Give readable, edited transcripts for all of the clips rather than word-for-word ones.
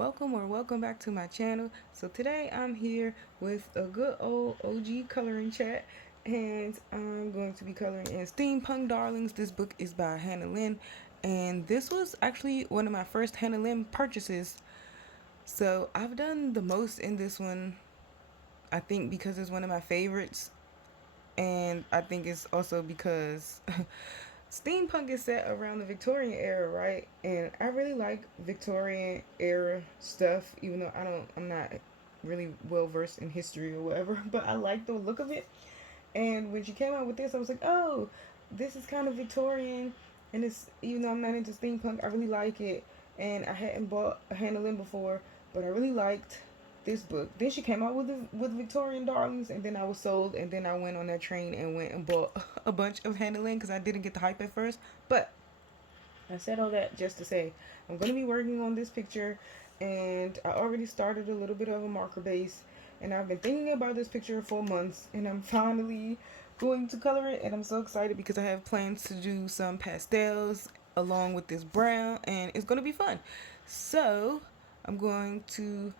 welcome or welcome back to my channel. So today I'm here with a good old OG coloring chat, and I'm going to be coloring in Steampunk Darlings. This book is by Hannah Lynn, and this was actually one of my first Hannah Lynn purchases. So I've done the most in this one, I think, because it's one of my favorites, and I think it's also because steampunk is set around the Victorian era, right? And I really like Victorian era stuff, even though I'm not really well versed in history or whatever, but I like the look of it. And when she came out with this, I was like, oh, this is kind of Victorian, and it's, even though I'm not into steampunk, I really like it. And I hadn't bought a Hannah Lynn before, but I really liked this book. Then she came out with Victorian Darlings, and then I was sold, and then I went on that train and went and bought a bunch of Hannah Lynn because I didn't get the hype at first. But I said all that just to say I'm going to be working on this picture, and I already started a little bit of a marker base, and I've been thinking about this picture for months, and I'm finally going to color it, and I'm so excited because I have plans to do some pastels along with this brown, and it's going to be fun. So I'm going to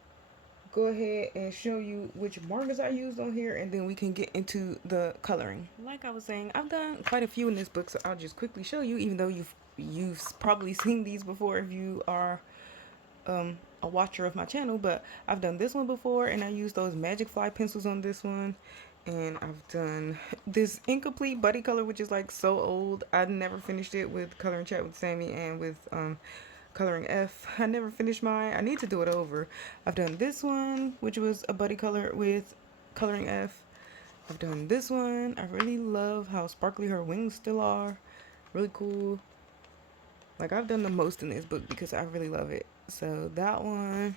go ahead and show you which markers I used on here, and then we can get into the coloring. Like I was saying, I've done quite a few in this book, so I'll just quickly show you, even though you've probably seen these before if you are a watcher of my channel. But I've done this one before, and I used those magic fly pencils on this one. And I've done this incomplete buddy color, which is like so old. I never finished it with Coloring Chat with Sammy and with Coloring F. I never finished mine. I need to do it over. I've done this one, which was a buddy color with Coloring F. I've done this one. I really love how sparkly her wings still are. Really cool. Like, I've done the most in this book because I really love it. So that one,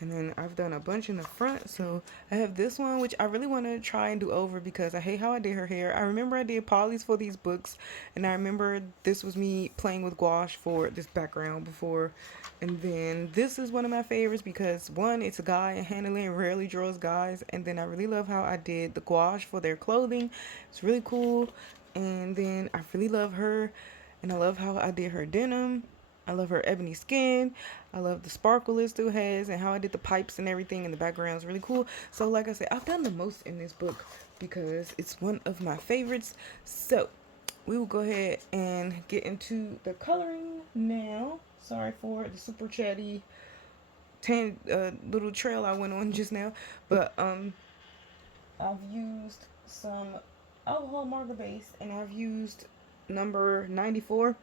and then I've done a bunch in the front. So I have this one, which I really want to try and do over because I hate how I did her hair. I remember I did polys for these books, and I remember this was me playing with gouache for this background before. And then this is one of my favorites because, one, it's a guy, and Hannah Lynn rarely draws guys. And then I really love how I did the gouache for their clothing. It's really cool. And then I really love her, and I love how I did her denim. I love her ebony skin. I love the sparkle it still has, and how I did the pipes and everything in the background is really cool. So like I said, I've done the most in this book because it's one of my favorites. So we will go ahead and get into the coloring now. Sorry for the super chatty little trail I went on just now, but I've used some alcohol marker base, and I've used number 94.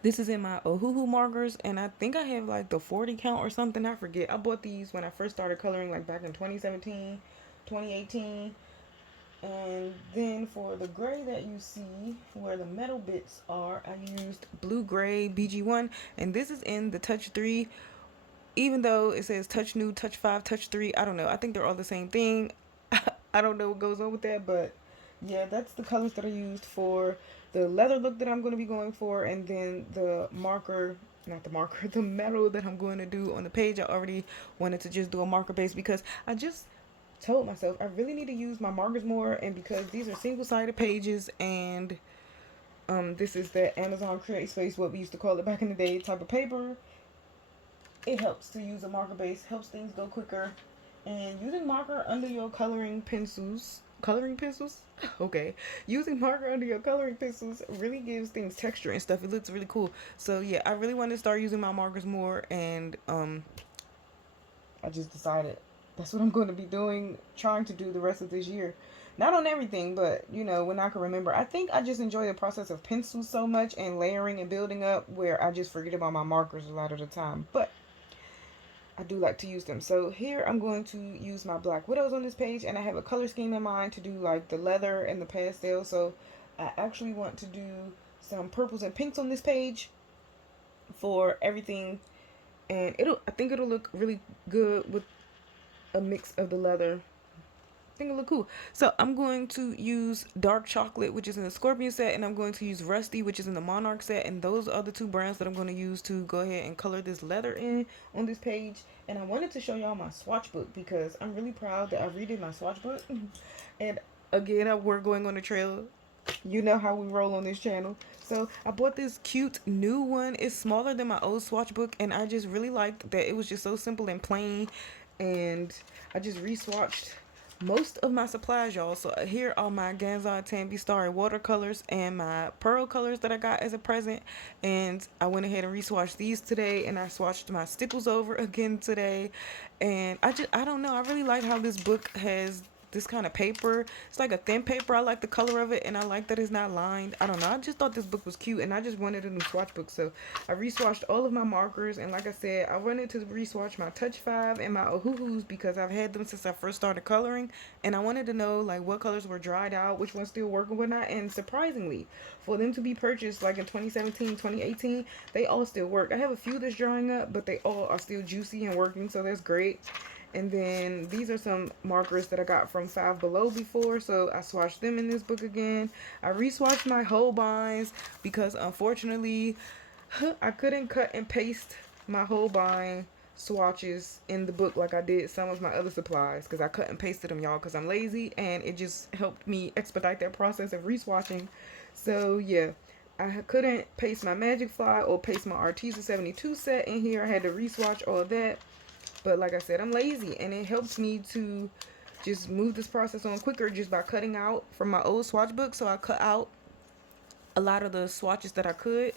This is in my Ohuhu markers, and I think I have like the 40 count or something. I forget. I bought these when I first started coloring, like back in 2017, 2018. And then for the gray that you see where the metal bits are, I used blue gray BG1, and this is in the touch 3. Even though it says touch new, touch 5, touch 3, I don't know. I think they're all the same thing. I don't know what goes on with that, but yeah, that's the colors that I used for the leather look that I'm going to be going for, and then the marker, not the marker, the metal that I'm going to do on the page. I already wanted to just do a marker base because I just told myself I really need to use my markers more, and because these are single-sided pages, and this is the Amazon Create Space, what we used to call it back in the day, type of paper. It helps to use a marker base, helps things go quicker. And using marker under your coloring pencils, okay, using marker under your coloring pencils really gives things texture and stuff. It looks really cool. So yeah, I really want to start using my markers more, and I just decided that's what I'm going to be doing, trying to do the rest of this year. Not on everything, but you know, when I can remember. I think I just enjoy the process of pencils so much and layering and building up, where I just forget about my markers a lot of the time. But I do like to use them. So here I'm going to use my Black Widows on this page, and I have a color scheme in mind to do like the leather and the pastel. So I actually want to do some purples and pinks on this page for everything, and I think it'll look really good with a mix of the leather. I think it look cool. So I'm going to use Dark Chocolate, which is in the Scorpion set, and I'm going to use Rusty, which is in the Monarch set, and those are the two brands that I'm going to use to go ahead and color this leather in on this page. And I wanted to show y'all my swatch book because I'm really proud that I redid my swatch book. And again, we're going on a trail. You know how we roll on this channel. So I bought this cute new one. It's smaller than my old swatch book, and I just really liked that it was just so simple and plain. And I just re-swatched most of my supplies, y'all. So here are my Ganzai Tambi Starry watercolors and my pearl colors that I got as a present. And I went ahead and re-swatched these today, and I swatched my stipples over again today. And I don't know, I really like how this book has this kind of paper. It's like a thin paper. I like the color of it, and I like that it's not lined. I don't know, I just thought this book was cute, and I just wanted a new swatch book. So I re-swatched all of my markers, and like I said, I wanted to re-swatch my Touch 5 and my Ohuhus because I've had them since I first started coloring, and I wanted to know like what colors were dried out, which ones still work and whatnot. And surprisingly, for them to be purchased like in 2017, 2018, they all still work. I have a few that's drying up, but they all are still juicy and working, so that's great. And then these are some markers that I got from Five Below before, so I swatched them in this book again. I re-swatched my Holbeins because unfortunately I couldn't cut and paste my Holbein swatches in the book like I did some of my other supplies, because I cut and pasted them, y'all, because I'm lazy, and it just helped me expedite that process of re-swatching. So yeah, I couldn't paste my Magic Fly or paste my Arteza 72 set in here. I had to re-swatch all of that. But like I said, I'm lazy, and it helps me to just move this process on quicker just by cutting out from my old swatch book. So I cut out a lot of the swatches that I could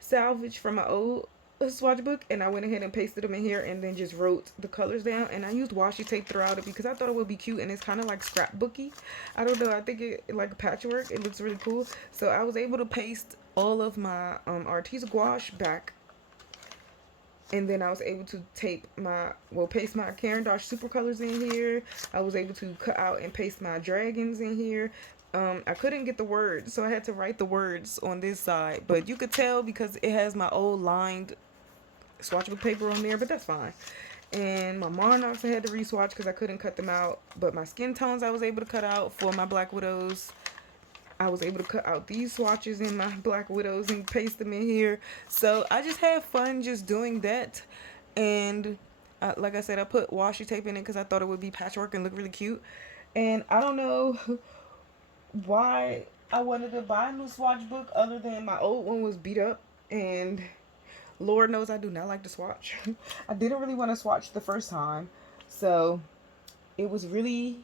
salvage from my old swatch book, and I went ahead and pasted them in here and then just wrote the colors down. And I used washi tape throughout it because I thought it would be cute, and it's kind of like scrapbooky. I don't know, I think it like a patchwork. It looks really cool. So I was able to paste all of my Arteza gouache back, and then I was able to paste my Caran d'Ache super colors in here. I was able to cut out and paste my dragons in here. I couldn't get the words, so I had to write the words on this side, but you could tell because it has my old lined swatchbook paper on there, but that's fine. And my Monarchs I had to re-swatch because I couldn't cut them out, but my skin tones I was able to cut out for my Black Widows. I was able to cut out these swatches in my Black Widows and paste them in here. So I just had fun just doing that. And like I said, I put washi tape in it because I thought it would be patchwork and look really cute. And I don't know why I wanted to buy a new swatch book other than my old one was beat up. And Lord knows I do not like to swatch. I didn't really want to swatch the first time. So it was really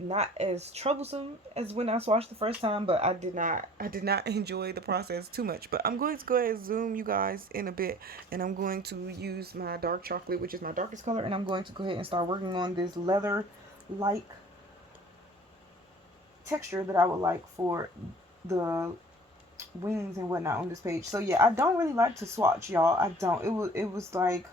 not as troublesome as when I swatched the first time, but I did not enjoy the process too much. But I'm going to go ahead and zoom you guys in a bit, and I'm going to use my dark chocolate, which is my darkest color, and I'm going to go ahead and start working on this leather like texture that I would like for the wings and whatnot on this page. So yeah, I don't really like to swatch, y'all. I don't. It was like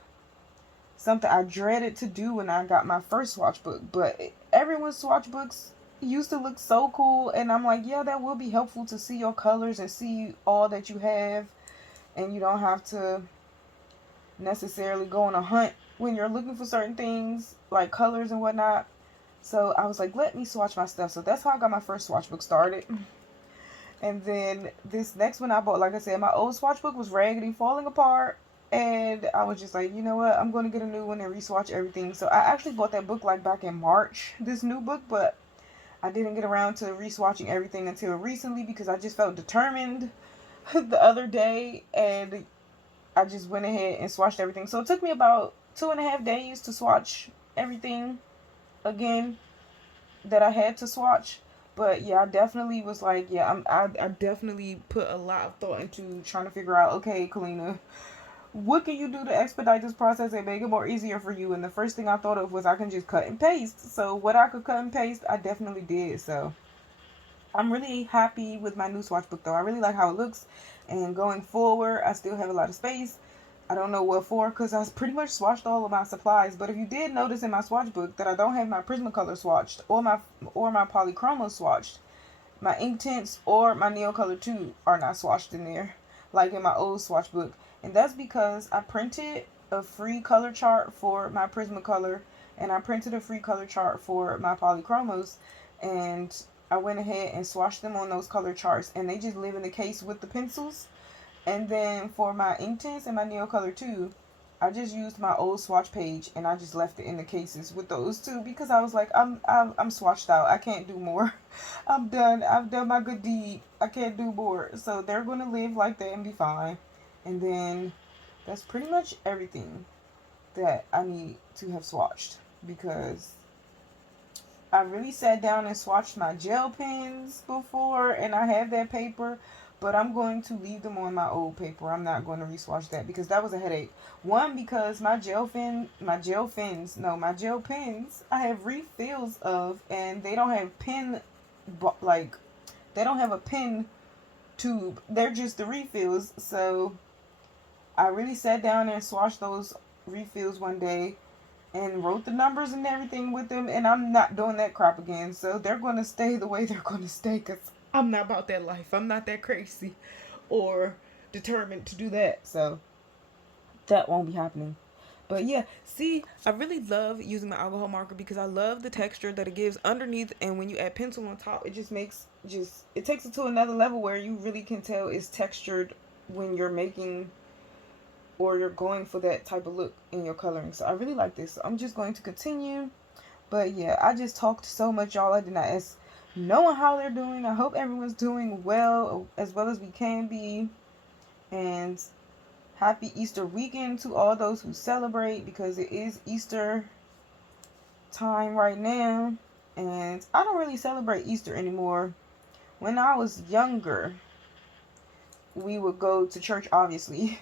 something I dreaded to do when I got my first swatch book, but everyone's swatch books used to look so cool, and I'm like, yeah, that will be helpful to see your colors and see all that you have, and you don't have to necessarily go on a hunt when you're looking for certain things like colors and whatnot. So I was like, let me swatch my stuff. So that's how I got my first swatch book started. And then this next one I bought, like I said, my old swatch book was raggedy, falling apart. And I was just like, you know what, I'm going to get a new one and re-swatch everything. So I actually bought that book like back in March, this new book, but I didn't get around to re-swatching everything until recently because I just felt determined the other day, and I just went ahead and swatched everything. So it took me about 2.5 days to swatch everything again that I had to swatch. But yeah, I definitely was like, yeah, I definitely put a lot of thought into trying to figure out, okay, Kalina, what can you do to expedite this process and make it more easier for you? And the first thing I thought of was I can just cut and paste. So what I could cut and paste, I definitely did. So I'm really happy with my new swatch book though. I really like how it looks. And going forward, I still have a lot of space. I don't know what for because I pretty much swatched all of my supplies. But if you did notice in my swatch book that I don't have my Prismacolor swatched or my Polychroma swatched, my ink tints or my Neocolor 2 are not swatched in there like in my old swatch book. And that's because I printed a free color chart for my Prismacolor and I printed a free color chart for my Polychromos, and I went ahead and swatched them on those color charts, and they just live in the case with the pencils. And then for my ink tints and my Neocolor 2, I just used my old swatch page and I just left it in the cases with those two because I was like, I'm swatched out. I can't do more. I'm done. I've done my good deed. I can't do more. So they're gonna live like that and be fine. And then that's pretty much everything that I need to have swatched because I really sat down and swatched my gel pens before, and I have that paper, but I'm going to leave them on my old paper. I'm not going to reswatch that because that was a headache. One, because my gel pens, I have refills of, and they don't have they don't have a pen tube. They're just the refills. So I really sat down and swatched those refills one day and wrote the numbers and everything with them, and I'm not doing that crap again. So they're going to stay the way they're going to stay because I'm not about that life. I'm not that crazy or determined to do that. So that won't be happening. But yeah, see, I really love using my alcohol marker because I love the texture that it gives underneath, and when you add pencil on top, it just makes it takes it to another level where you really can tell it's textured when you're making or you're going for that type of look in your coloring. So I really like this. So I'm just going to continue. But yeah, I just talked so much, y'all. I did not ask no one how they're doing. I hope everyone's doing well as we can be. And happy Easter weekend to all those who celebrate because it is Easter time right now. And I don't really celebrate Easter anymore. When I was younger, we would go to church, obviously.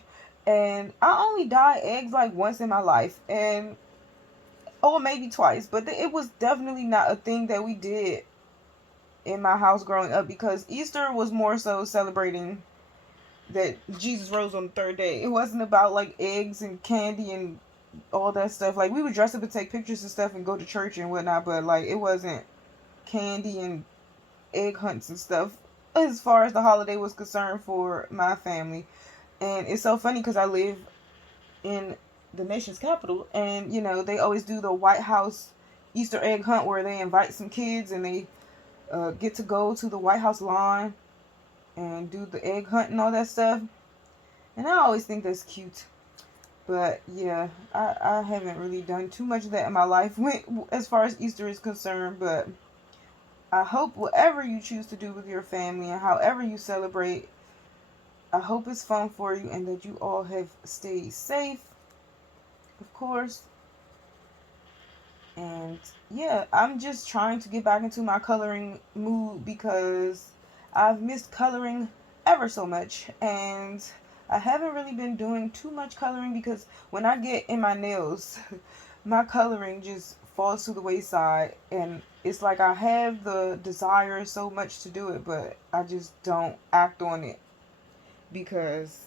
And I only dyed eggs like once in my life. And or maybe twice, but it was definitely not a thing that we did in my house growing up because Easter was more so celebrating that Jesus rose on the third day. It wasn't about like eggs and candy and all that stuff. Like we would dress up and take pictures and stuff and go to church and whatnot, but like it wasn't candy and egg hunts and stuff as far as the holiday was concerned for my family. And it's so funny because I live in the nation's capital, and you know they always do the White House Easter egg hunt where they invite some kids and they get to go to the White House lawn and do the egg hunt and all that stuff. And I always think that's cute. But yeah, I haven't really done too much of that in my life as far as Easter is concerned. But I hope whatever you choose to do with your family and however you celebrate, I hope it's fun for you and that you all have stayed safe, of course. And yeah, I'm just trying to get back into my coloring mood because I've missed coloring ever so much. And I haven't really been doing too much coloring because when I get in my nails, my coloring just falls to the wayside. And it's like I have the desire so much to do it, but I just don't act on it because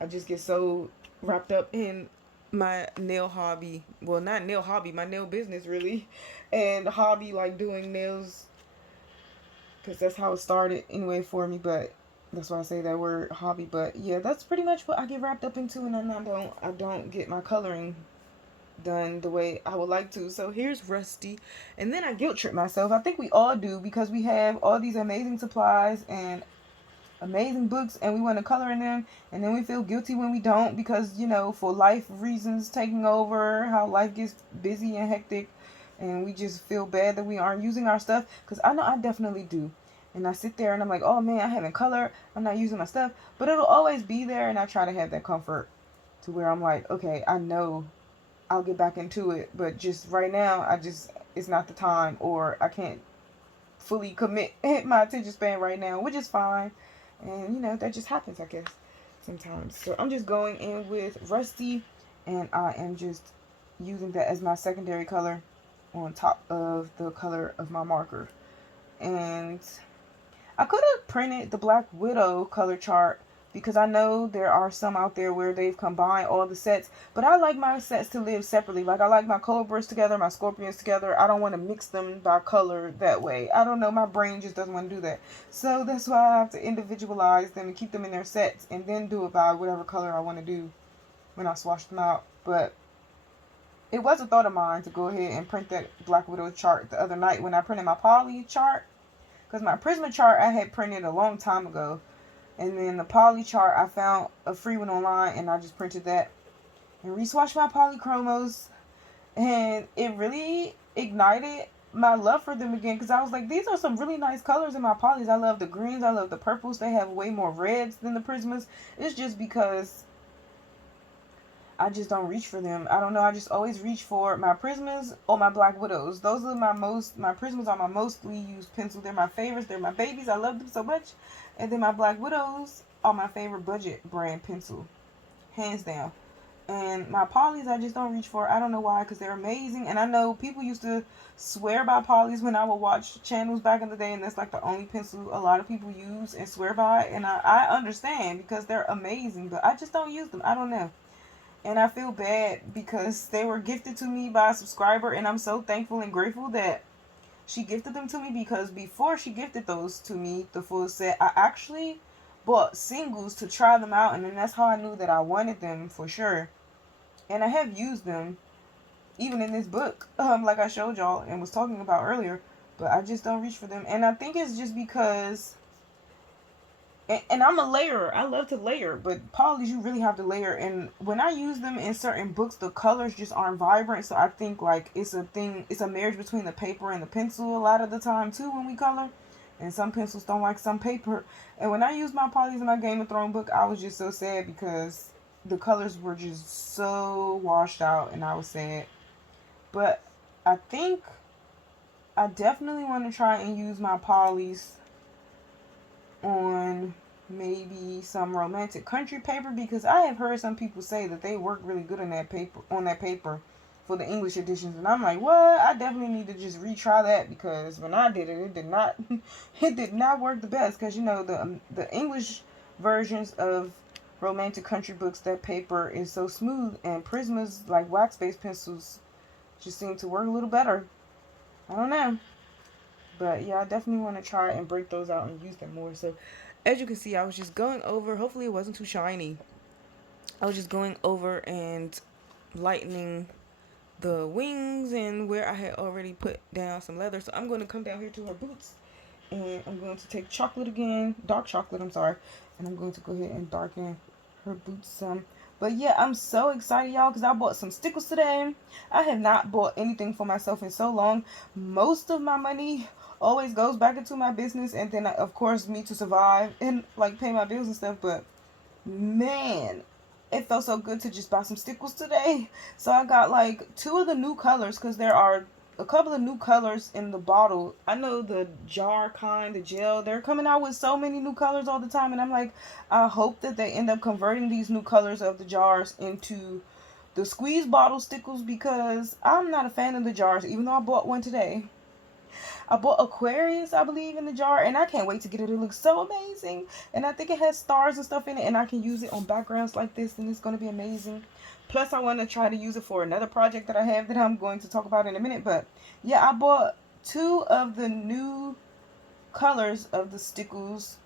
I just get so wrapped up in my nail hobby. Well, not nail hobby, my nail business really. And hobby like doing nails because that's how it started anyway for me. But that's why I say that word hobby. But yeah, that's pretty much what I get wrapped up into, and then I don't get my coloring done the way I would like to. So here's Rusty, and then I guilt trip myself. I think we all do because we have all these amazing supplies and amazing books and we want to color in them, and then we feel guilty when we don't because, you know, for life reasons taking over, how life gets busy and hectic, and we just feel bad that we aren't using our stuff. Because I know I definitely do, and I sit there and I'm like, oh man, I haven't colored, I'm not using my stuff, but it'll always be there. And I try to have that comfort to where I'm like, okay, I know I'll get back into it, but just right now it's not the time, or I can't fully commit my attention span right now, which is fine. And, you know, that just happens, I guess, sometimes. So I'm just going in with Rusty, and I am just using that as my secondary color on top of the color of my marker. And I could have printed the Black Widow color chart because I know there are some out there where they've combined all the sets, but I like my sets to live separately. Like I like my Cobras together, my Scorpions together. I don't want to mix them by color that way. I don't know, my brain just doesn't want to do that. So that's why I have to individualize them and keep them in their sets and then do it by whatever color I want to do when I swatch them out. But it was a thought of mine to go ahead and print that Black Widow chart the other night when I printed my poly chart, because my Prisma chart I had printed a long time ago. And then the poly chart, I found a free one online and I just printed that. and reswatched my polychromos, and it really ignited my love for them again, because I was like, these are some really nice colors in my polys. I love the greens, I love the purples. They have way more reds than the Prismas. It's just because I just don't reach for them. I don't know. I just always reach for my Prismas or my Black Widows. Those are my Prismas are my mostly used pencil. They're my favorites. They're my babies. I love them so much. And then my Black Widows are my favorite budget brand pencil, hands down. And my polys, I just don't reach for. I don't know why, because they're amazing. And I know people used to swear by polys when I would watch channels back in the day, and that's like the only pencil a lot of people use and swear by. And I understand, because they're amazing, but I just don't use them. I don't know. And I feel bad because they were gifted to me by a subscriber, and I'm so thankful and grateful that she gifted them to me, because before she gifted those to me, the full set, I actually bought singles to try them out, and then that's how I knew that I wanted them for sure. And I have used them even in this book, like I showed y'all and was talking about earlier, but I just don't reach for them. And I think it's just because, and I'm a layerer. I love to layer, but polys, you really have to layer. And when I use them in certain books, the colors just aren't vibrant. So I think like it's a marriage between the paper and the pencil a lot of the time too when we color. And some pencils don't like some paper. And when I used my polys in my Game of Thrones book, I was just so sad because the colors were just so washed out, and I was sad. But I think I definitely want to try and use my polys on maybe some romantic country paper, because I have heard some people say that they work really good on that paper for the English editions, and I'm like, what? I definitely need to just retry that, because when I did it, it did not it did not work the best, because you know the English versions of romantic country books, that paper is so smooth, and Prismas, like wax based pencils, just seem to work a little better. I don't know. But yeah, I definitely want to try and break those out and use them more. So as you can see, I was just going over, hopefully it wasn't too shiny. I was just going over and lightening the wings and where I had already put down some leather. So I'm going to come down here to her boots, and I'm going to take chocolate again, dark chocolate, I'm sorry, and I'm going to go ahead and darken her boots some. But yeah, I'm so excited, y'all, because I bought some stickers today. I have not bought anything for myself in so long. Most of my money always goes back into my business, and then of course me to survive and like pay my bills and stuff. But man, it felt so good to just buy some stickers today. So I got like two of the new colors, because there are a couple of new colors in the bottle. I know the jar kind, the gel, they're coming out with so many new colors all the time, and I'm like, I hope that they end up converting these new colors of the jars into the squeeze bottle stickers, because I'm not a fan of the jars, even though I bought one today. I bought Aquarius, I believe, in the jar, and I can't wait to get it. It looks so amazing, and I think it has stars and stuff in it, and I can use it on backgrounds like this, and it's going to be amazing. Plus, I want to try to use it for another project that I have that I'm going to talk about in a minute. But yeah, I bought two of the new colors of the stickers,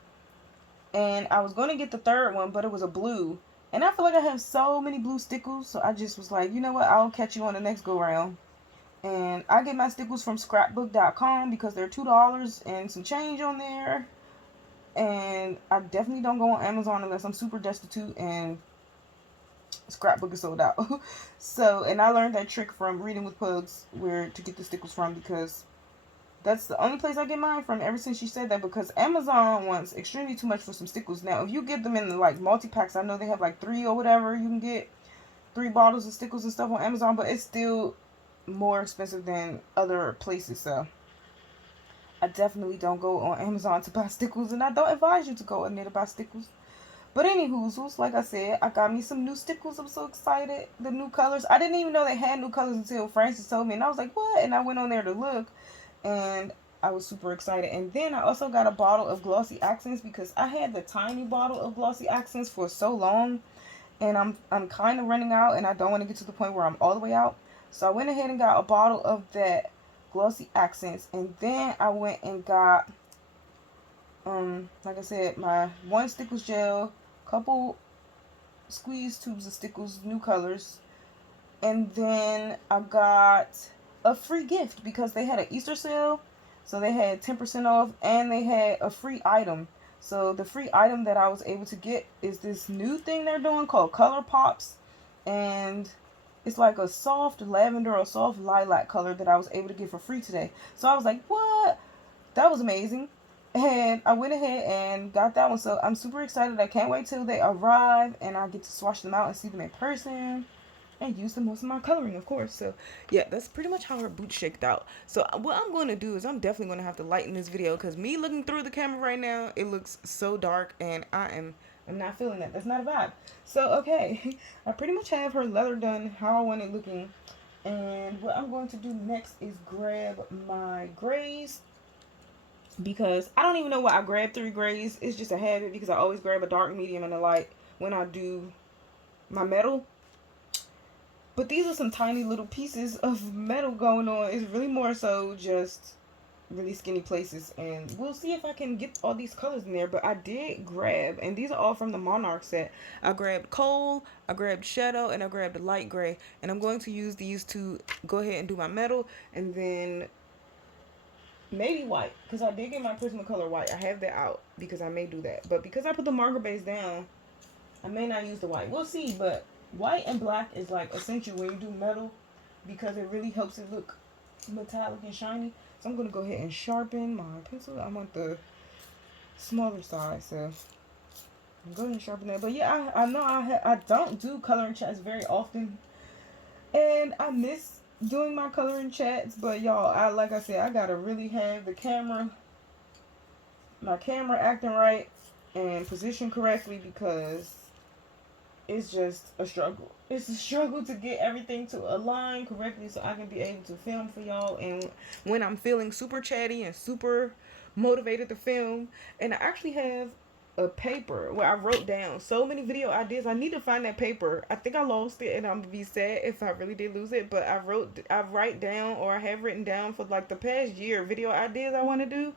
and I was going to get the third one, but it was a blue. And I feel like I have so many blue stickers, so I just was like, you know what, I'll catch you on the next go round. And I get my stickers from scrapbook.com because they're $2 and some change on there. And I definitely don't go on Amazon unless I'm super destitute and Scrapbook is sold out. So, and I learned that trick from Reading with Pugs, where to get the stickers from, because that's the only place I get mine from ever since she said that, because Amazon wants extremely too much for some stickers. Now, if you get them in the, like, multi-packs, I know they have like 3 or whatever, you can get 3 bottles of stickers and stuff on Amazon, but it's still more expensive than other places. So I definitely don't go on Amazon to buy stickers, and I don't advise you to go in there to buy stickers. But anywho, like I said, I got me some new stickers. I'm so excited. The new colors. I didn't even know they had new colors until Francis told me, and I was like, what? And I went on there to look, and I was super excited. And then I also got a bottle of glossy accents, because I had the tiny bottle of glossy accents for so long, and I'm kind of running out, and I don't want to get to the point where I'm all the way out. So I went ahead and got a bottle of that glossy accents, and then I went and got like I said, my one Stickles gel, couple squeeze tubes of Stickles, new colors, and then I got a free gift because they had an Easter sale, so they had 10% off, and they had a free item. So the free item that I was able to get is this new thing they're doing called Color Pops, and it's like a soft lavender or soft lilac color that I was able to get for free today. So I was like, what? That was amazing. And I went ahead and got that one. So I'm super excited. I can't wait till they arrive and I get to swatch them out and see them in person and use them most of my coloring, of course. So yeah, that's pretty much how her boots shaked out. So what I'm going to do is I'm definitely going to have to lighten this video because me looking through the camera right now, it looks so dark and I'm not feeling that. That's not a vibe. So okay, I pretty much have her leather done how I want it looking. And what I'm going to do next is grab my grays, because I don't even know why I grabbed 3 grays. It's just a habit because I always grab a dark, medium, and a light when I do my metal. But these are some tiny little pieces of metal going on. It's really more so just really skinny places. And we'll see if I can get all these colors in there. But I did grab, and these are all from the Monarch set. I grabbed coal, I grabbed shadow, and I grabbed the light gray. And I'm going to use these to go ahead and do my metal. And then maybe white, because I did get my Prismacolor white. I have that out because I may do that. But because I put the marker base down, I may not use the white. We'll see, but white and black is like essential when you do metal because it really helps it look metallic and shiny. So I'm going to go ahead and sharpen my pencil. I want the smaller size, so I'm going to sharpen that. But yeah, I know I don't do coloring chats very often, and I miss doing my coloring chats. But y'all, like I said, I gotta really have my camera acting right and positioned correctly because it's just a struggle. It's a struggle to get everything to align correctly so I can be able to film for y'all. And when I'm feeling super chatty and super motivated to film, and I actually have a paper where I wrote down so many video ideas. I need to find that paper. I think I lost it, and I'm gonna be sad if I really did lose it. But I write down, or I have written down for like the past year video ideas I want to do,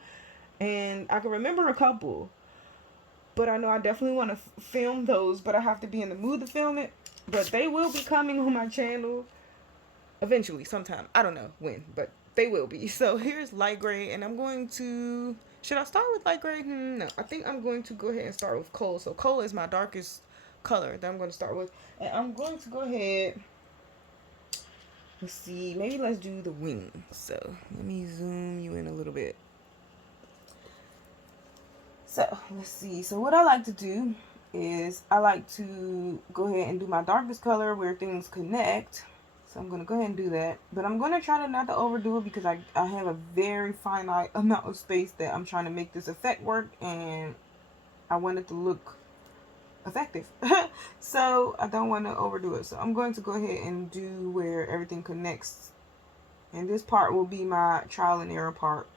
and I can remember a couple. But I know I definitely want to film those, but I have to be in the mood to film it. But they will be coming on my channel eventually, sometime. I don't know when, but they will be. So here's light gray, and I'm going to... Should I start with light gray? No, I think I'm going to go ahead and start with coal. So coal is my darkest color that I'm going to start with. And I'm going to go ahead... Let's see, maybe let's do the wing. So let me zoom you in a little bit. So let's see. So what I like to do is I like to go ahead and do my darkest color where things connect. So I'm going to go ahead and do that. But I'm going to try to not to overdo it because I have a very finite amount of space that I'm trying to make this effect work. And I want it to look effective. So I don't want to overdo it. So I'm going to go ahead and do where everything connects. And this part will be my trial and error part.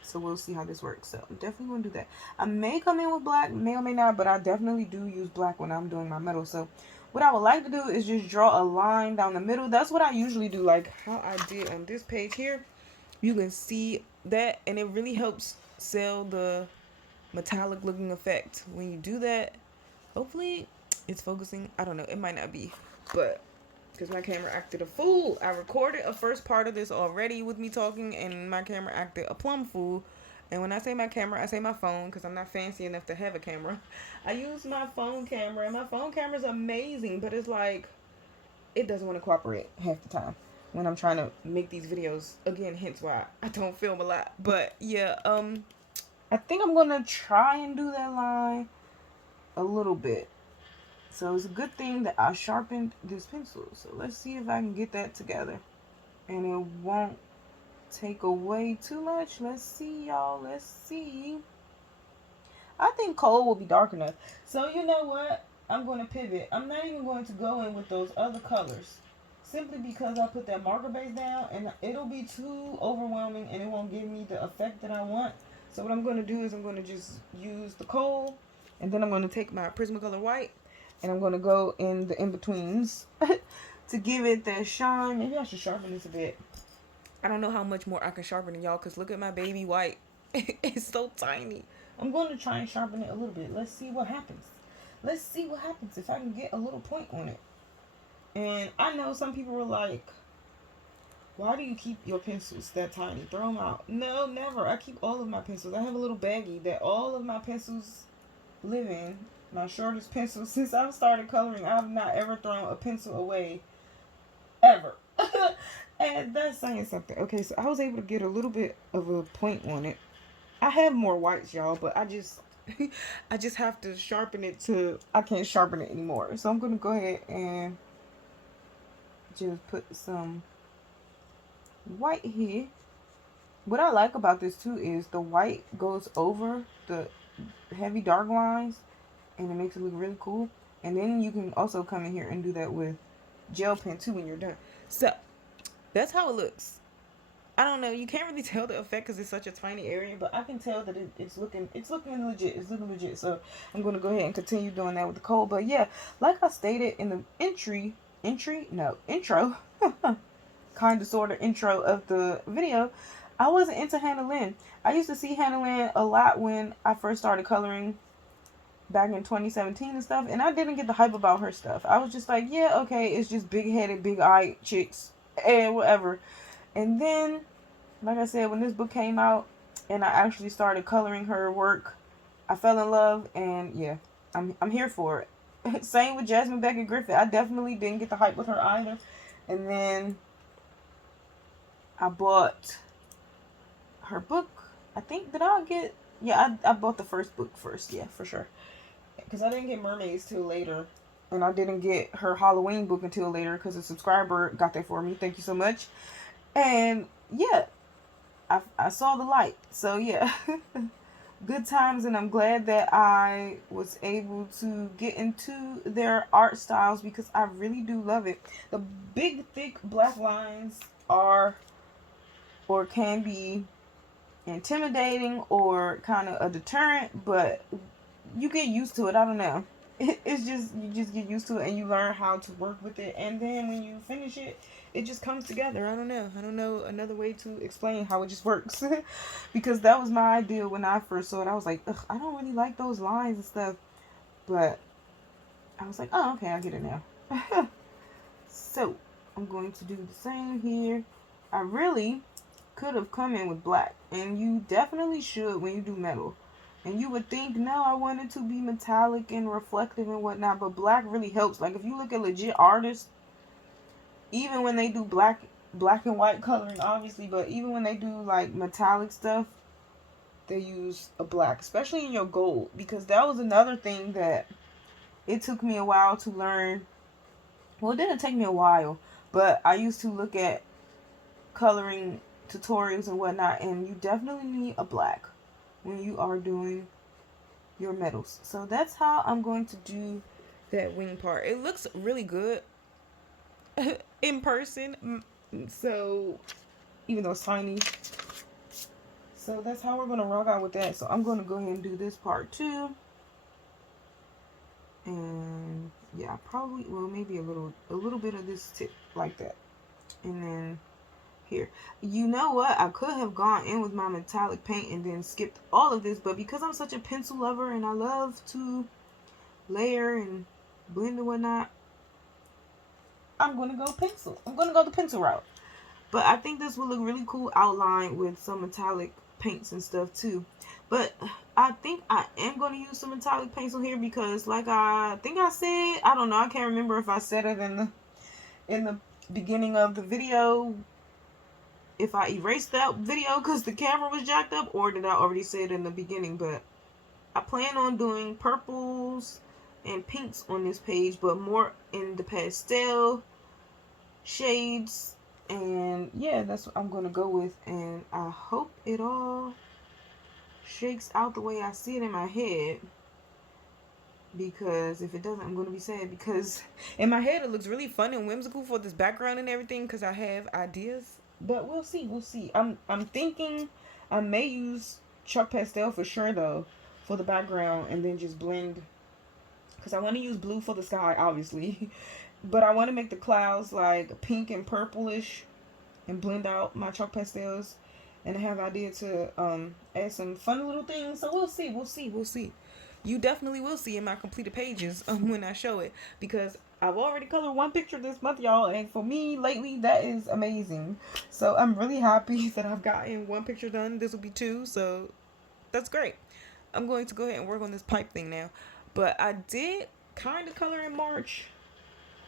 So we'll see how this works. So I'm definitely going to do that. I may come in with black, may or may not, but I definitely do use black when I'm doing my metal. So what I would like to do is just draw a line down the middle. That's what I usually do, like how I did on this page here. You can see that, and it really helps sell the metallic looking effect. When you do that, hopefully it's focusing. I don't know. It might not be, but... because my camera acted a fool. I recorded a first part of this already with me talking, and my camera acted a plumb fool. And when I say my camera, I say my phone, because I'm not fancy enough to have a camera. I use my phone camera, and my phone camera is amazing, but it's like, it doesn't want to cooperate half the time when I'm trying to make these videos. Again, hence why I don't film a lot. But yeah, I think I'm going to try and do that line a little bit. So it's a good thing that I sharpened this pencil. So let's see if I can get that together. And it won't take away too much. Let's see, y'all. Let's see. I think coal will be dark enough. So you know what? I'm going to pivot. I'm not even going to go in with those other colors. Simply because I put that marker base down. And it'll be too overwhelming. And it won't give me the effect that I want. So what I'm going to do is I'm going to just use the coal. And then I'm going to take my Prismacolor white. And I'm going to go in the in-betweens to give it that shine. Maybe I should sharpen this a bit. I don't know how much more I can sharpen it, y'all, because look at my baby white. It's so tiny. I'm going to try and sharpen it a little bit. Let's see what happens. Let's see what happens if I can get a little point on it. And I know some people were like, why do you keep your pencils that tiny? Throw them out. No, never. I keep all of my pencils. I have a little baggie that all of my pencils live in. My shortest pencil since I've started coloring. I've not ever thrown a pencil away ever. And that's saying something. Okay, so I was able to get a little bit of a point on it. I have more whites, y'all, but I just I just have to sharpen it to I can't sharpen it anymore. So I'm gonna go ahead and just put some white here. What I like about this too is the white goes over the heavy dark lines and it makes it look really cool. And then you can also come in here and do that with gel pen too when you're done. So that's how it looks. I don't know. You can't really tell the effect because it's such a tiny area, but I can tell that it's looking legit. It's looking legit. So I'm gonna go ahead and continue doing that with the coal. But yeah, like I stated in the intro, kind of sort of intro of the video, I wasn't into Hannah Lynn. I used to see Hannah Lynn a lot when I first started coloring back in 2017 and stuff, and I didn't get the hype about her stuff. I was just like, yeah, okay, it's just big headed, big eyed chicks and whatever. And then, like I said, when this book came out and I actually started coloring her work, I fell in love, and yeah, I'm here for it. Same with Jasmine Beckett Griffith. I definitely didn't get the hype with her either. And then I bought her book. I think, did I get, yeah, I bought the first book first. Yeah, for sure. Because I didn't get Mermaids till later. And I didn't get her Halloween book until later because a subscriber got that for me. Thank you so much. And yeah, I saw the light. So yeah, good times, and I'm glad that I was able to get into their art styles because I really do love it. The big, thick black lines are or can be intimidating or kind of a deterrent, but you get used to it. I don't know. It's just, you just get used to it and you learn how to work with it, and then when you finish it, it just comes together. I don't know another way to explain how it just works. Because that was my idea when I first saw it. I was like, ugh, I don't really like those lines and stuff, but I was like, oh, okay, I get it now. So I'm going to do the same here. I really could have come in with black, and you definitely should when you do metal. And you would think, no, I want it to be metallic and reflective and whatnot, but black really helps. Like if you look at legit artists, even when they do black and white coloring, obviously, but even when they do like metallic stuff, they use a black, especially in your gold, because that was another thing that it took me a while to learn. Well, it didn't take me a while, but I used to look at coloring tutorials and whatnot, and you definitely need a black when you are doing your metals. So that's how I'm going to do that wing part. It looks really good in person, so even though it's tiny. So that's how we're going to rock out with that. So I'm going to go ahead and do this part too. And yeah, probably, well, maybe a little bit of this tip like that. And then here, you know what, I could have gone in with my metallic paint and then skipped all of this, but because I'm such a pencil lover and I love to layer and blend and whatnot, I'm going to go pencil. I'm going to go the pencil route. But I think this will look really cool outlined with some metallic paints and stuff too. But I think I am going to use some metallic paints on here because, like I think I said, I don't know, I can't remember if I said it in the beginning of the video, if I erased that video because the camera was jacked up, or did I already say it in the beginning. But I plan on doing purples and pinks on this page, but more in the pastel shades. And yeah, that's what I'm gonna go with, and I hope it all shakes out the way I see it in my head, because if it doesn't, I'm gonna be sad, because in my head it looks really fun and whimsical for this background and everything because I have ideas. But we'll see. I'm thinking I may use chalk pastel for sure though for the background, and then just blend, because I want to use blue for the sky obviously. But I want to make the clouds like pink and purplish and blend out my chalk pastels, and I have an idea to add some fun little things. So we'll see. You definitely will see in my completed pages when I show it, because I've already colored one picture this month, y'all, and for me lately that is amazing. So I'm really happy that I've gotten one picture done. This will be two, so that's great. I'm going to go ahead and work on this pipe thing now. But I did kind of color in March.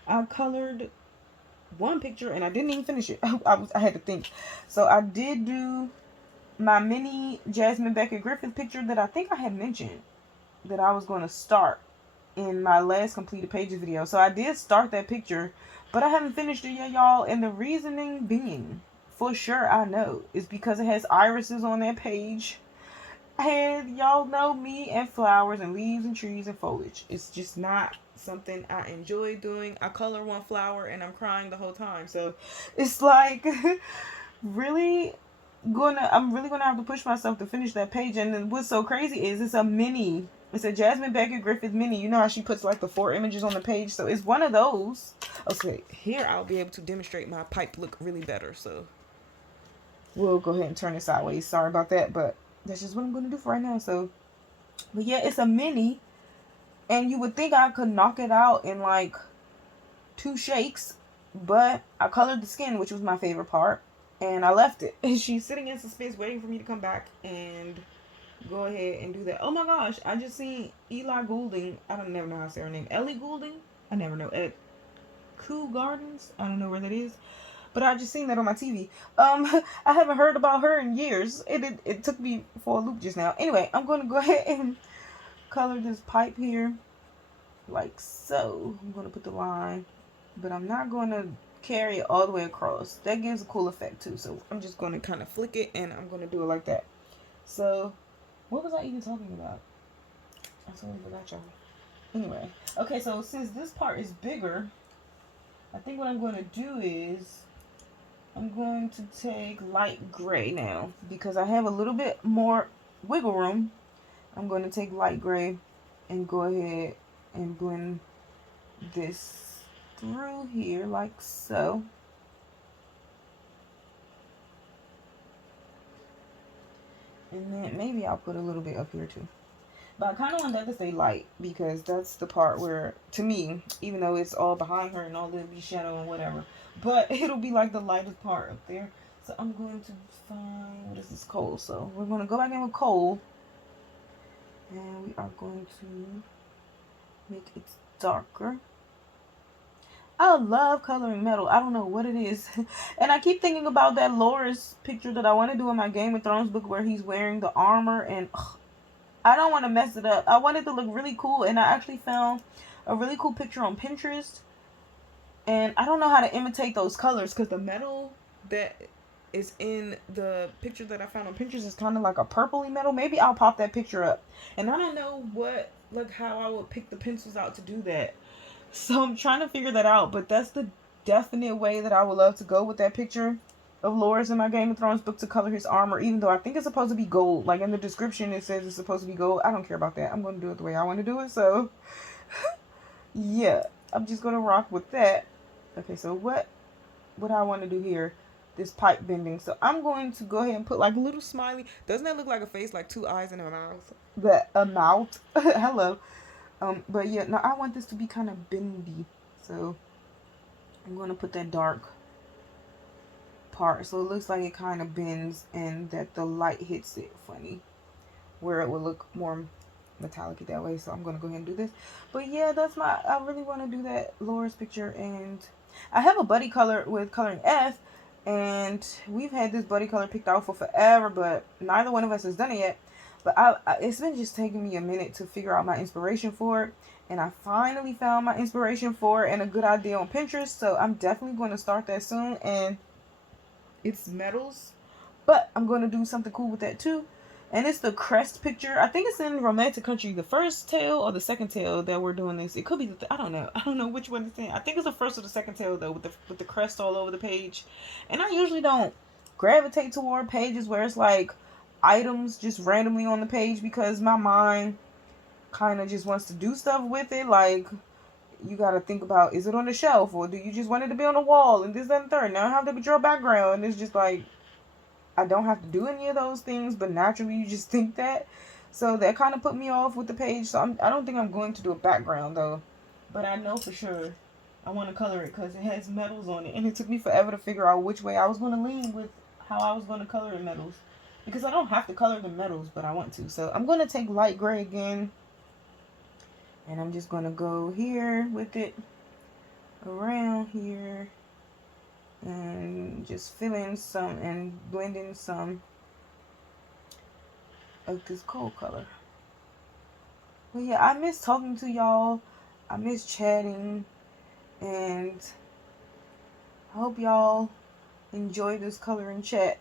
I colored one picture and I didn't even finish it. I had to think. So I did do my mini Jasmine Beckett Griffith picture that I think I had mentioned that I was going to start in my last completed pages video. So I did start that picture, but I haven't finished it yet, y'all. And the reasoning being, for sure I know, is because it has irises on that page. And y'all know me and flowers and leaves and trees and foliage. It's just not something I enjoy doing. I color one flower and I'm crying the whole time. So it's like really I'm really gonna have to push myself to finish that page. And then what's so crazy is it's a Jasmine Beckett Griffith mini. You know how she puts like the 4 images on the page, so it's one of those. Okay, here I'll be able to demonstrate my pipe look really better. So we'll go ahead and turn it sideways. Sorry about that, but that's just what I'm gonna do for right now. So, but yeah, it's a mini, and you would think I could knock it out in like 2 shakes, but I colored the skin, which was my favorite part, and I left it. And she's sitting in suspense waiting for me to come back and go ahead and do that. Oh my gosh, I just seen Eli Goulding. I don't never know how to say her name. Ellie Goulding? I never know. At Cool Gardens? I don't know where that is. But I just seen that on my TV. I haven't heard about her in years. It took me for a loop just now. Anyway, I'm going to go ahead and color this pipe here. Like so. I'm going to put the line. But I'm not going to carry it all the way across. That gives a cool effect too. So I'm just going to kind of flick it and I'm going to do it like that. So, what was I even talking about? I totally forgot, y'all. Anyway. Okay, so since this part is bigger, I think what I'm going to do is I'm going to take light gray now because I have a little bit more wiggle room. I'm going to take light gray and go ahead and blend this through here like so. And then maybe I'll put a little bit up here too. But I kind of want that to stay light because that's the part where, to me, even though it's all behind her and all the shadow and whatever, but it'll be like the lightest part up there. So I'm going to find, what is this, coal? So we're going to go back in with coal. And we are going to make it darker. I love coloring metal. I don't know what it is. And I keep thinking about that Loras picture that I want to do in my Game of Thrones book where he's wearing the armor and I don't want to mess it up. I want it to look really cool, and I actually found a really cool picture on Pinterest. And I don't know how to imitate those colors because the metal that is in the picture that I found on Pinterest is kind of like a purpley metal. Maybe I'll pop that picture up. And I don't know how I would pick the pencils out to do that. So I'm trying to figure that out, but that's the definite way that I would love to go with that picture of Loras in my Game of Thrones book to color his armor, even though I think it's supposed to be gold. Like in the description it says it's supposed to be gold. I don't care about that. I'm going to do it the way I want to do it. So yeah, I'm just going to rock with that. Okay, so what I want to do here, this pipe bending. So I'm going to go ahead and put like a little smiley. Doesn't that look like a face, like 2 eyes and a mouth? A mouth. Hello. But yeah, now I want this to be kind of bendy. So I'm going to put that dark part so it looks like it kind of bends and that the light hits it funny where it would look more metallic that way. So I'm going to go ahead and do this. But yeah, I really want to do that Loras picture. And I have a buddy color with Coloring F, and we've had this buddy color picked out for forever, but neither one of us has done it yet. But it's been just taking me a minute to figure out my inspiration for it. And I finally found my inspiration for it and a good idea on Pinterest. So I'm definitely going to start that soon. And it's metals, but I'm going to do something cool with that too. And it's the crest picture. I think it's in Romantic Country, the first tale or the second tale that we're doing this. It could be I don't know. I don't know which one it's in. I think it's the first or the second tale though, with the crest all over the page. And I usually don't gravitate toward pages where it's like items just randomly on the page because my mind kind of just wants to do stuff with it. Like, you got to think about, is it on the shelf or do you just want it to be on the wall and this, that, and third. Now I have to draw a background and it's just like, I don't have to do any of those things, but naturally you just think that. So that kind of put me off with the page. So I don't think I'm going to do a background though. But I know for sure I want to color it because it has metals on it. And it took me forever to figure out which way I was going to lean with how I was going to color the metals. Because I don't have to color the metals, but I want to. So I'm going to take light gray again. And I'm just going to go here with it, around here, and just fill in some and blend in some of this coal color. Well, yeah, I miss talking to y'all. I miss chatting, and I hope y'all enjoy this coloring chat.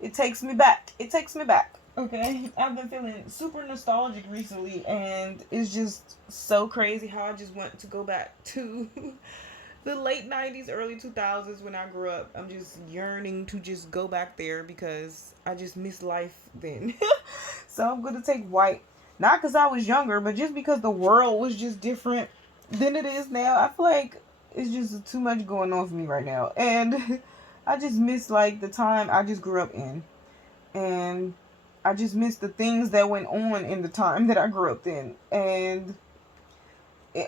It takes me back. It takes me back. Okay, I've been feeling super nostalgic recently, and it's just so crazy how I just want to go back to the late 90s, early 2000s when I grew up. I'm just yearning to just go back there because I just miss life then. So I'm going to take white. Not because I was younger, but just because the world was just different than it is now. I feel like it's just too much going on for me right now. And I just miss like the time I just grew up in. And I just miss the things that went on in the time that I grew up in. And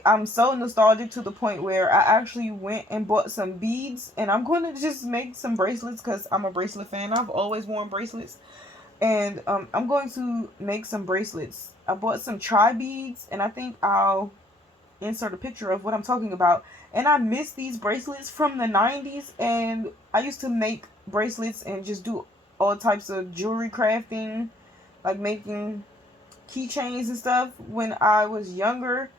I'm so nostalgic to the point where I actually went and bought some beads, and I'm going to just make some bracelets because I'm a bracelet fan. I've always worn bracelets, and I'm going to make some bracelets. I bought some tri beads, and I think I'll insert a picture of what I'm talking about. And I miss these bracelets from the 90s, and I used to make bracelets and just do all types of jewelry crafting, like making keychains and stuff when I was younger,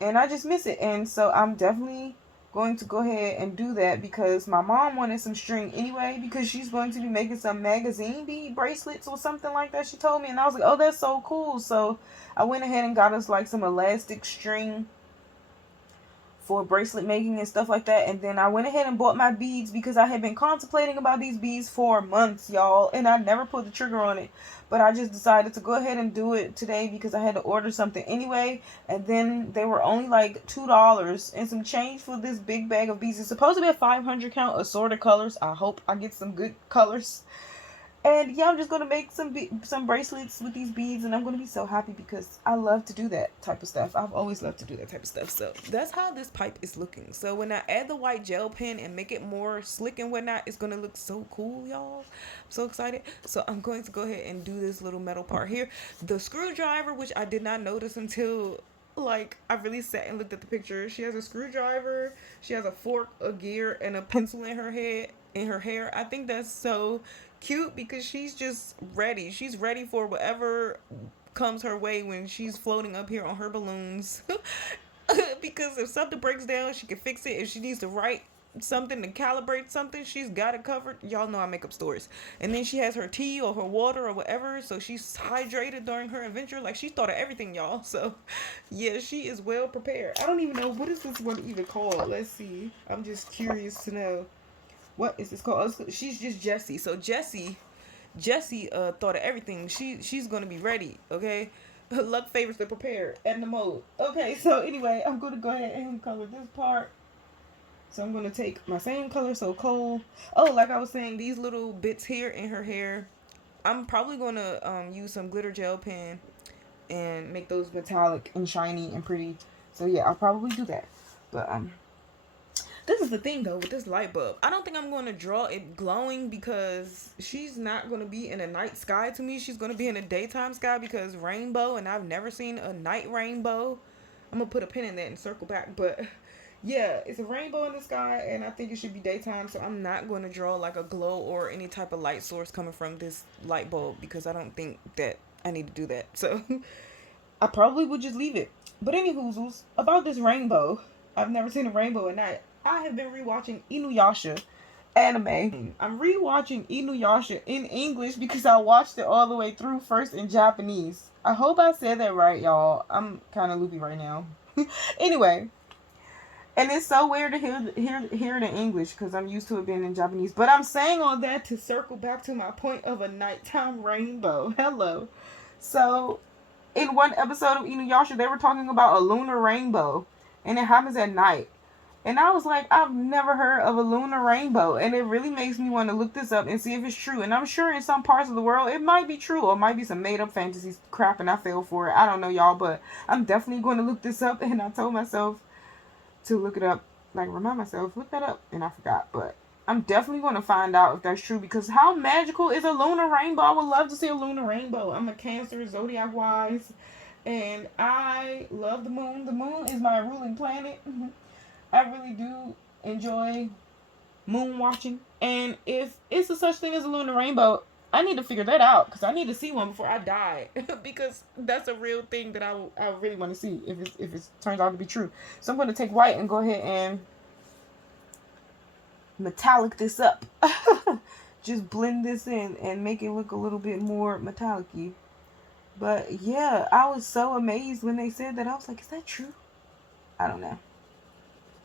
and I just miss it. And so I'm definitely going to go ahead and do that because my mom wanted some string anyway because she's going to be making some magazine bead bracelets or something like that, she told me. And I was like, oh, that's so cool. So I went ahead and got us like some elastic string for bracelet making and stuff like that. And then I went ahead and bought my beads because I had been contemplating about these beads for months, y'all, and I never pulled the trigger on it. But I just decided to go ahead and do it today because I had to order something anyway. And then they were only like $2 and some change for this big bag of beads. It's supposed to be a 500 count assorted colors. I hope I get some good colors. And yeah, I'm just gonna make some bracelets with these beads, and I'm gonna be so happy because I love to do that type of stuff. I've always loved to do that type of stuff. So that's how this pipe is looking. So when I add the white gel pen and make it more slick and whatnot, it's gonna look so cool, y'all. I'm so excited. So I'm going to go ahead and do this little metal part here. The screwdriver, which I did not notice until like I really sat and looked at the picture. She has a screwdriver, she has a fork, a gear, and a pencil in her head, in her hair. I think that's so cute because she's just ready. She's ready for whatever comes her way when she's floating up here on her balloons. Because if something breaks down, she can fix it. If she needs to write something to calibrate something, she's got it covered. Y'all know I make up stories. And then she has her tea or her water or whatever, so she's hydrated during her adventure. Like, she thought of everything, y'all. So yeah, she is well prepared. I don't even know, what is this one even called? Let's see. I'm just curious to know. What is this called? Oh, she's just Jessie. So Jessie thought of everything. She's gonna be ready, okay? Luck favors the prepared and the mode. Okay, so anyway, I'm gonna go ahead and color this part. So I'm gonna take my same color, so coal. Oh, like I was saying, these little bits here in her hair, I'm probably gonna use some glitter gel pen and make those metallic and shiny and pretty. So yeah, I'll probably do that. But this is the thing though with this light bulb. I don't think I'm going to draw it glowing because she's not going to be in a night sky to me. She's going to be in a daytime sky because rainbow, and I've never seen a night rainbow. I'm going to put a pin in that and circle back. But yeah, it's a rainbow in the sky, and I think it should be daytime. So I'm not going to draw like a glow or any type of light source coming from this light bulb because I don't think that I need to do that. So I probably would just leave it. But anywhoozles, about this rainbow, I've never seen a rainbow at night. I have been rewatching Inuyasha anime. I'm rewatching Inuyasha in English because I watched it all the way through first in Japanese. I hope I said that right, y'all. I'm kind of loopy right now. Anyway, and it's so weird to hear it in English because I'm used to it being in Japanese. But I'm saying all that to circle back to my point of a nighttime rainbow. Hello. So in one episode of Inuyasha, they were talking about a lunar rainbow, and it happens at night. And I was like, I've never heard of a lunar rainbow, and it really makes me want to look this up and see if it's true. And I'm sure in some parts of the world it might be true, or it might be some made-up fantasy crap, and I fell for it. I don't know, y'all, but I'm definitely going to look this up. And I told myself to look it up, like remind myself, look that up, and I forgot. But I'm definitely going to find out if that's true, because how magical is a lunar rainbow? I would love to see a lunar rainbow. I'm a Cancer, zodiac wise. And I love the moon. The moon is my ruling planet. I really do enjoy moon watching. And if it's a such thing as a lunar rainbow, I need to figure that out because I need to see one before I die because that's a real thing that I really want to see if it turns out to be true. So I'm going to take white and go ahead and metallic this up. Just blend this in and make it look a little bit more metallic-y. But yeah, I was so amazed when they said that. I was like, is that true? I don't know.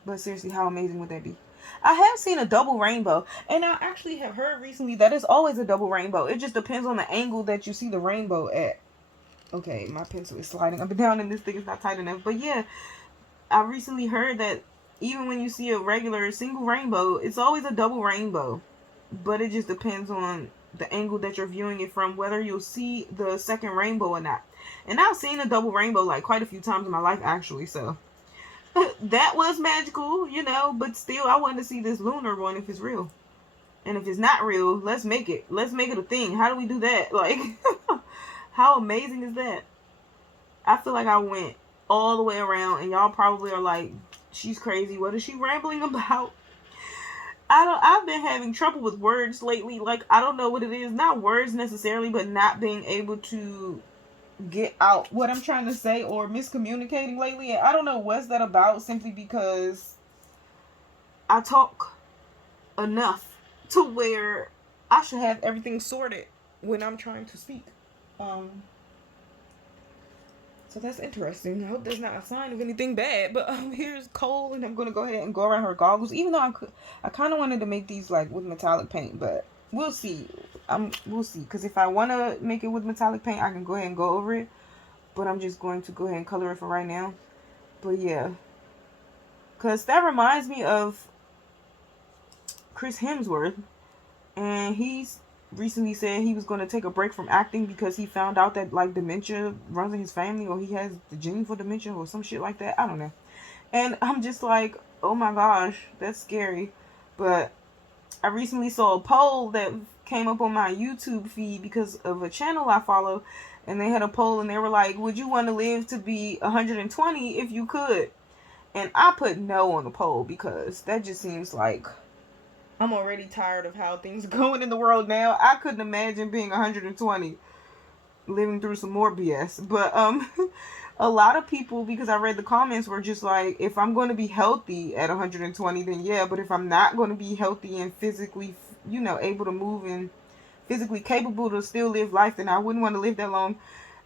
But seriously, how amazing would that be? I have seen a double rainbow, and I actually have heard recently that it's always a double rainbow. It just depends on the angle that you see the rainbow at. Okay, my pencil is sliding up and down, and this thing is not tight enough. But yeah, I recently heard that even when you see a regular single rainbow, it's always a double rainbow. But it just depends on the angle that you're viewing it from, whether you'll see the second rainbow or not. And I've seen a double rainbow like quite a few times in my life, actually, so that was magical, you know, but still I want to see this lunar one if it's real. And if it's not real, let's make it. Let's make it a thing. How do we do that? Like, how amazing is that? I feel like I went all the way around, and y'all probably are like, she's crazy. What is she rambling about? I've been having trouble with words lately. Like, I don't know what it is. Not words necessarily, but not being able to get out what I'm trying to say or miscommunicating lately. And I don't know what's that about, simply because I talk enough to where I should have everything sorted when I'm trying to speak. So that's interesting. I hope there's not a sign of anything bad. But here's Cole, and I'm gonna go ahead and go around her goggles. Even though I kind of wanted to make these like with metallic paint, but we'll see. We'll see. Because if I want to make it with metallic paint, I can go ahead and go over it. But I'm just going to go ahead and color it for right now. But yeah, because that reminds me of Chris Hemsworth, and he's recently said he was going to take a break from acting because he found out that like dementia runs in his family, or he has the gene for dementia or some shit like that. I don't know. And I'm just like, oh my gosh, that's scary. But I recently saw a poll that came up on my YouTube feed because of a channel I follow, and they had a poll and they were like, would you want to live to be 120 if you could? And I put no on the poll because that just seems like I'm already tired of how things are going in the world now. I couldn't imagine being 120, living through some more BS. But a lot of people, because I read the comments, were just like, if I'm going to be healthy at 120, then yeah. But if I'm not going to be healthy and physically, you know, able to move and physically capable to still live life, then I wouldn't want to live that long.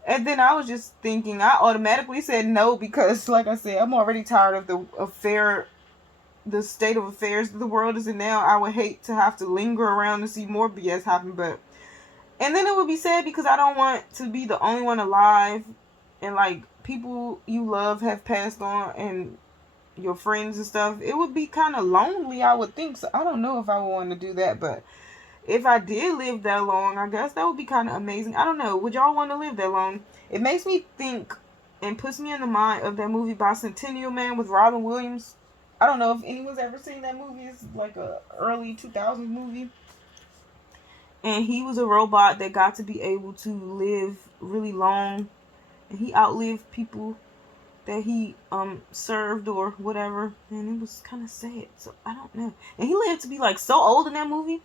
And then I was just thinking, I automatically said no because, like I said, I'm already tired of the state of affairs that the world is in now. I would hate to have to linger around to see more BS happen, but and then it would be sad because I don't want to be the only one alive, and like people you love have passed on, and your friends and stuff. It would be kind of lonely, I would think. So I don't know if I would want to do that, but if I did live that long, I guess that would be kind of amazing. I don't know. Would y'all want to live that long? It makes me think and puts me in the mind of that movie Bicentennial Man with Robin Williams. I don't know if anyone's ever seen that movie. It's like a early 2000s movie. And he was a robot that got to be able to live really long. And he outlived people that he served or whatever. And it was kind of sad. So I don't know. And he lived to be like so old in that movie.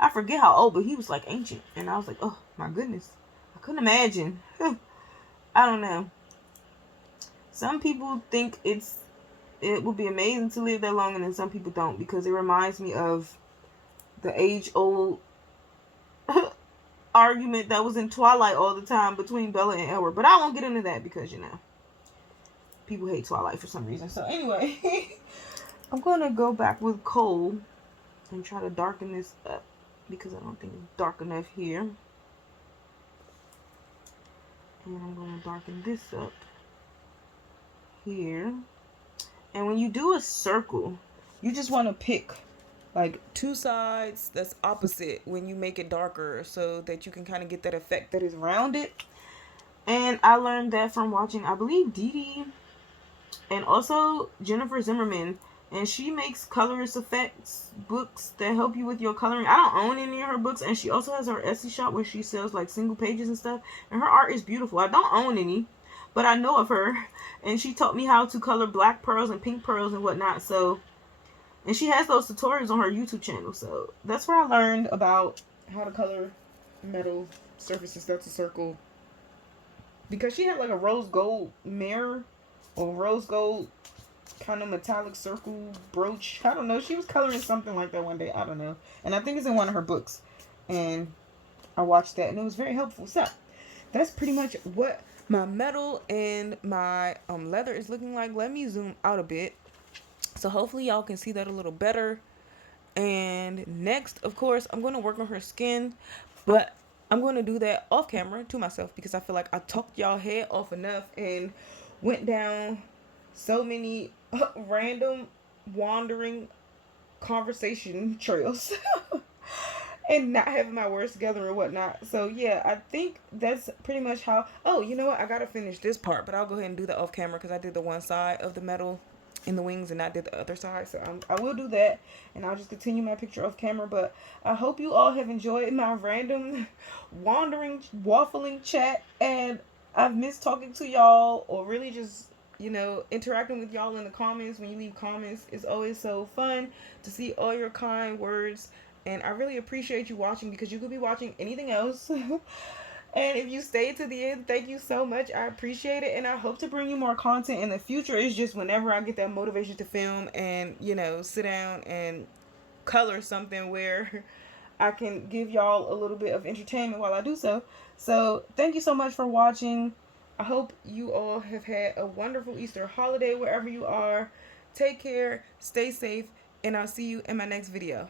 I forget how old, but he was like ancient. And I was like, oh my goodness. I couldn't imagine. I don't know. Some people think it would be amazing to live that long, and then some people don't, because it reminds me of the age-old argument that was in Twilight all the time between Bella and Edward. But I won't get into that because, you know, people hate Twilight for some reason. So anyway, I'm going to go back with Cole and try to darken this up because I don't think it's dark enough here. And I'm going to darken this up here. And when you do a circle, you just want to pick like two sides that's opposite when you make it darker so that you can kind of get that effect that is around it. And I learned that from watching, I believe, Dee Dee and also Jennifer Zimmerman. And she makes colorist effects books that help you with your coloring. I don't own any of her books. And she also has her Etsy shop where she sells like single pages and stuff. And her art is beautiful. I don't own any, but I know of her, and she taught me how to color black pearls and pink pearls and whatnot. So, and she has those tutorials on her YouTube channel. So that's where I learned about how to color metal surfaces. That's a circle, because she had like a rose gold mirror or rose gold kind of metallic circle brooch. I don't know. She was coloring something like that one day. I don't know. And I think it's in one of her books. And I watched that and it was very helpful. So that's pretty much what my metal and my leather is looking like. Let me zoom out a bit. So hopefully y'all can see that a little better. And next, of course, I'm going to work on her skin. But I'm going to do that off camera to myself because I feel like I talked y'all head off enough and went down so many random wandering conversation trails and not having my words together or whatnot. So yeah, I think that's pretty much how. Oh, you know what? I gotta finish this part, but I'll go ahead and do that off camera because I did the one side of the metal in the wings and I did the other side. So I will do that and I'll just continue my picture off camera. But I hope you all have enjoyed my random wandering waffling chat, and I've missed talking to y'all or really just, you know, interacting with y'all in the comments. When you leave comments, it's always so fun to see all your kind words, and I really appreciate you watching because you could be watching anything else. And if you stayed to the end, thank you so much. I appreciate it. And I hope to bring you more content in the future. It's just whenever I get that motivation to film and, you know, sit down and color something where I can give y'all a little bit of entertainment while I do so. So thank you so much for watching. I hope you all have had a wonderful Easter holiday wherever you are. Take care, stay safe, and I'll see you in my next video.